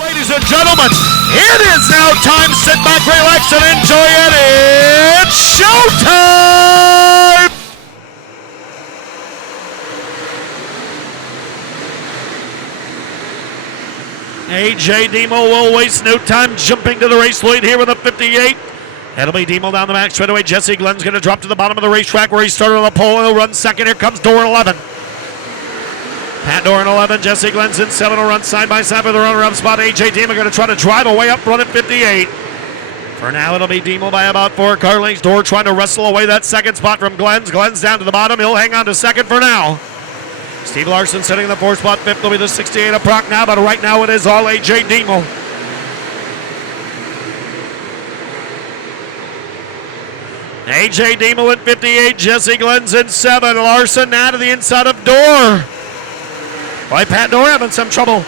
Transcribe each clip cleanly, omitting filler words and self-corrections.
Ladies and gentlemen, it is now time. Sit back, relax, and enjoy it. It's showtime! AJ Demo will waste no time jumping to the race lead here with a 58. It'll be Demo down the back straightaway. Jesse Glenn's going to drop to the bottom of the racetrack where he started on the pole. He'll run second. Here comes Door 11. Pat Door in 11, Jesse Glenn's in 7 will run side by side with the runner-up spot. AJ Demo going to try to drive away up front at 58. For now, it'll be Demo by about 4 car lengths. Door trying to wrestle away that second spot from Glenn's. Glenn's down to the bottom. He'll hang on to second for now. Steve Larson sitting in the 4th spot. 5th will be the 68 of Proc now, but right now it is all AJ Demo. AJ Demo in 58, Jesse Glenn's in 7. Larson now to the inside of Door. Boy, Pat Door having some trouble.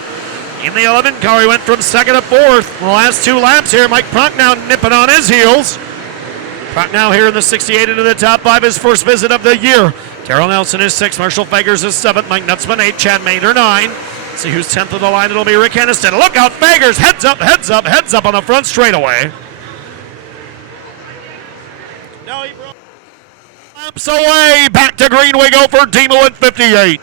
In the 11 car, he went from 2nd to 4th. The last 2 laps here, Mike Prochnow nipping on his heels. Prochnow here in the 68 into the top 5, his first visit of the year. Darrell Nelson is 6th, Marshall Fagers is 7th, Mike Nutzman 8th, Chad Mader 9. Let's see who's 10th of the line. It'll be Rick Henniston. Look out, Fagers, heads up, heads up, heads up on the front straightaway. No, he broke. Laps away, back to green we go for Demo at 58.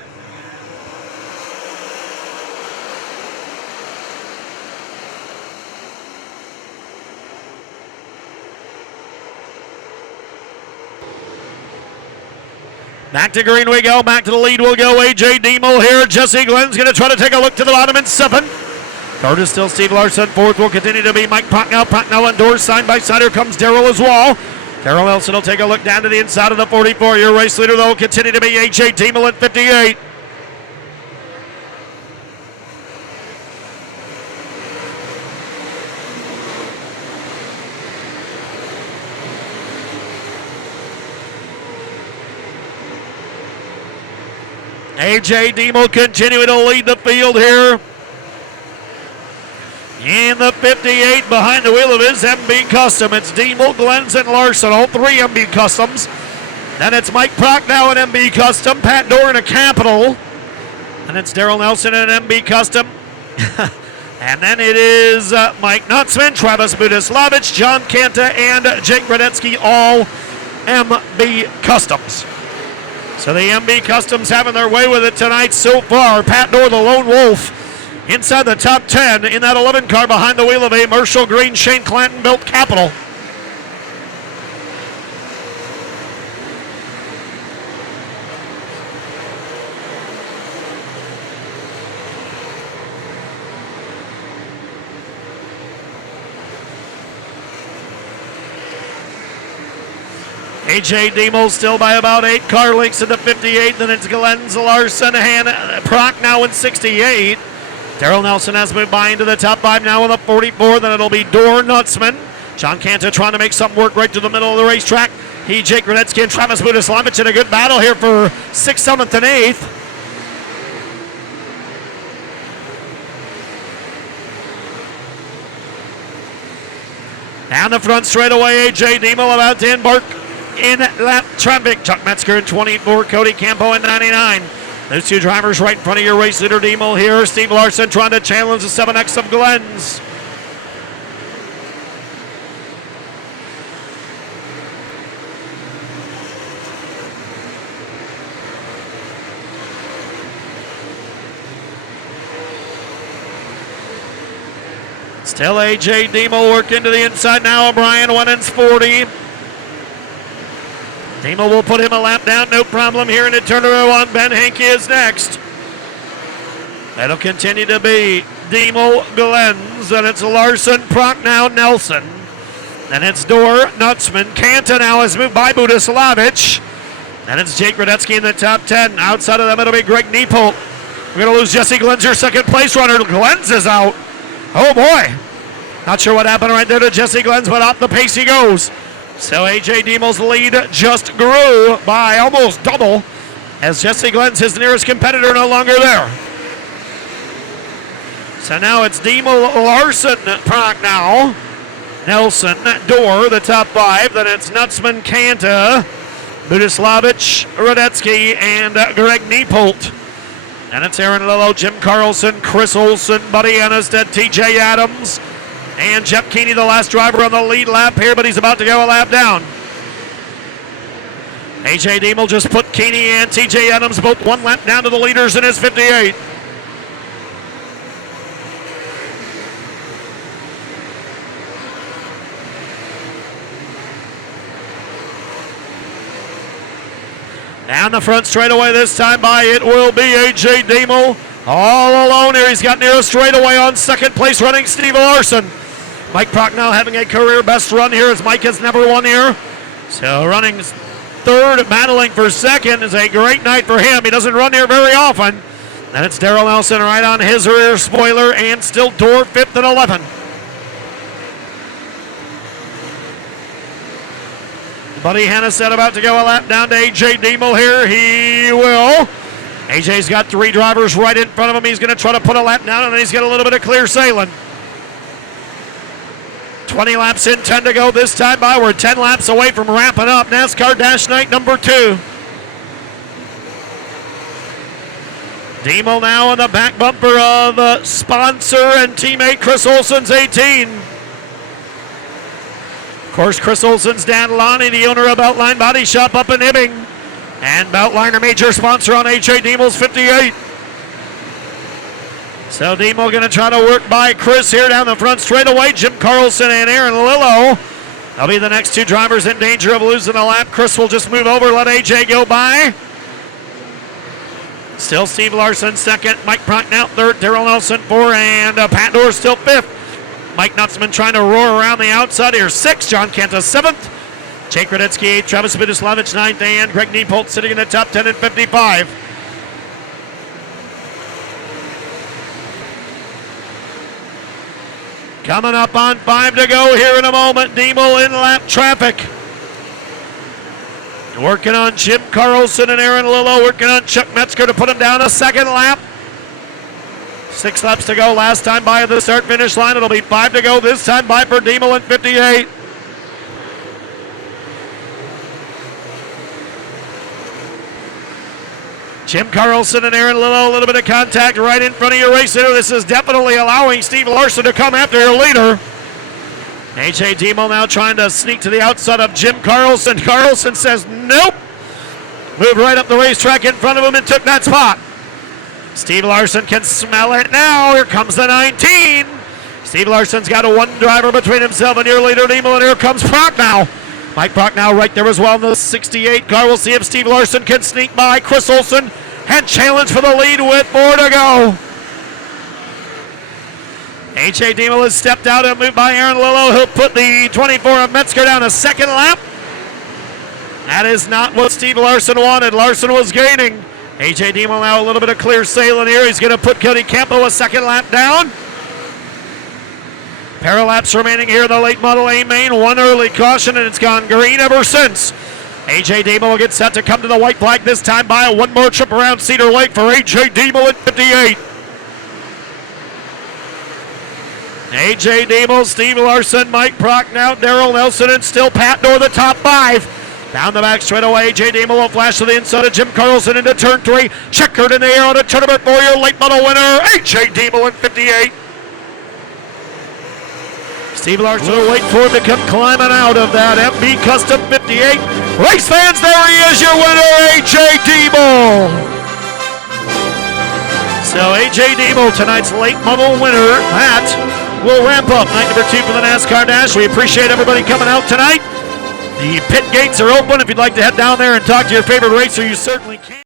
Back to green we go. Back to the lead we'll go. AJ Demo here. Jesse Glenn's going to try to take a look to the bottom in 7. Third is still Steve Larson. 4th will continue to be Mike Prochnow. Prochnow and Door side by side. Here comes Darrell as well. Darrell Nelson will take a look down to the inside of the 44. Your race leader, though, will continue to be AJ Demo at 58. AJ Demo continuing to lead the field here. In the 58, behind the wheel of his MB Custom, it's Demo, Glenn's, and Larson, all 3 MB Customs. Then it's Mike Prochnow and MB Custom, Pat Door in a Capital. And it's Darrell Nelson and an MB Custom. And then it is Mike Nutzman, Travis Budislavich, John Canta, and Jake Radetsky, all MB Customs. So the MB Customs having their way with it tonight so far. Pat Door, the lone wolf, inside the top 10 in that 11 car behind the wheel of a Marshall Green Shane Clanton built Capital. AJ Demo still by about 8 car lengths in the 58. Then it's Glenn's, Larson, and Prochnow in 68. Darrell Nelson has moved by into the top 5 now in the 44. Then it'll be Door, Nutzman. John Canta trying to make something work right to the middle of the racetrack. He, Jake Radetsky, and Travis Budislavich in a good battle here for 6th, 7th, and 8th. Down the front straightaway, AJ Demo about to embark in lap traffic. Chuck Metzger in 24, Cody Campo in 99. Those 2 drivers right in front of your race leader Demo here. Steve Larson trying to challenge the 7X of Glenn's. Still AJ Demo working to the inside now. Brian Winans 40. Demo will put him a lap down, no problem here in the turn number 1. Ben Henke is next. That'll continue to be Demo, Glenn's, and it's Larson, Prochnow, Nelson. Then it's Door, Nutzman. Canta now has moved by Budislavich. And it's Jake Radetsky in the top 10. Outside of them, it'll be Greg Niepolt. We're going to lose Jesse Glenn's, your second place runner. Glenn's is out. Oh boy. Not sure what happened right there to Jesse Glenn's, but up the pace he goes. So AJ Demo's lead just grew by almost double as Jesse Glenn's, his nearest competitor, no longer there. So now it's Demo, Larson, Prochnow, Nelson, Door, the top 5. Then it's Nutzman, Canta, Budislavich, Radetsky, and Greg Niepolt. And it's Aaron Lillo, Jim Carlson, Chris Olson, Buddy Annisted, TJ Adams, and Jeff Keeney, the last driver on the lead lap here, but he's about to go a lap down. AJ Diemel just put Keeney and TJ Adams both one lap down to the leaders in his 58. Down the front straightaway this time by, it will be AJ Diemel. All alone here. He's got near a straightaway on second place running Steve Larson. Mike Prochnow having a career best run here as Mike has never won here. So running third, battling for second is a great night for him. He doesn't run here very often. And it's Darrell Nelson right on his rear spoiler, and still Dorr 5th and 11. Buddy Hannah about to go a lap down to AJ Diemel here. He will. AJ's got three drivers right in front of him. He's going to try to put a lap down, and then he's got a little bit of clear sailing. 20 laps in, 10 to go this time by. We're 10 laps away from wrapping up NASCAR Dash Night number 2. Diemel now on the back bumper of sponsor and teammate Chris Olson's 18. Of course, Chris Olson's Dan Lonnie, the owner of Beltline Body Shop up in Hibbing. And Beltline, a major sponsor on AJ Diemel's 58. So Diemel going to try to work by Chris here down the front straightaway. Jim Carlson and Aaron Lillo. They'll be the next two drivers in danger of losing a lap. Chris will just move over, let AJ go by. Still Steve Larson second, Mike Prochnow third, Darrell Nelson fourth, and Pat Dorr still fifth. Mike Nutzman trying to roar around the outside here, sixth. John Cantus seventh. Jake Raditsky eighth, Travis Vidislavich ninth, and Greg Niepolt sitting in the top 10 at 55. Coming up on 5 to go here in a moment. Diemel in lap traffic. Working on Jim Carlson and Aaron Lillo. Working on Chuck Metzger to put him down a second lap. 6 laps to go last time by at the start-finish line. It'll be 5 to go this time by for Diemel in 58. Jim Carlson and Aaron Lillo, a little bit of contact right in front of your race hitter. This is definitely allowing Steve Larson to come after your leader. AJ Diemel now trying to sneak to the outside of Jim Carlson. Carlson says nope. Moved right up the racetrack in front of him and took that spot. Steve Larson can smell it now. Here comes the 19. Steve Larson's got a one driver between himself and your leader Diemel, and here comes Prochnow. Mike Prochnow right there as well in the 68 car. We'll see if Steve Larson can sneak by. Chris Olson had challenge for the lead with 4 to go. AJ Diemel has stepped out and moved by Aaron Lillo. He'll put the 24 of Metzger down a second lap. That is not what Steve Larson wanted. Larson was gaining. AJ Diemel now a little bit of clear sailing here. He's going to put Cody Campo a second lap down. Pair of laps remaining here in the late model A main. One early caution, and it's gone green ever since. AJ Diemel will get set to come to the white flag this time by. One more trip around Cedar Lake for AJ Diemel at 58. AJ Diemel, Steve Larson, Mike Prochnow, Darrell Nelson, and still Pat Dorr the top 5. Down the back straightaway, AJ Diemel will flash to the inside of Jim Carlson into turn 3. Checkered in the air on a tournament for your late model winner, AJ Diemel at 58. Steve Larson will wait for him to come climbing out of that MB Custom 58. Race fans, there he is, your winner, AJ Diemel. So AJ Diemel, tonight's late model winner. That will wrap up night number 2 for the NASCAR Dash. We appreciate everybody coming out tonight. The pit gates are open. If you'd like to head down there and talk to your favorite racer, you certainly can.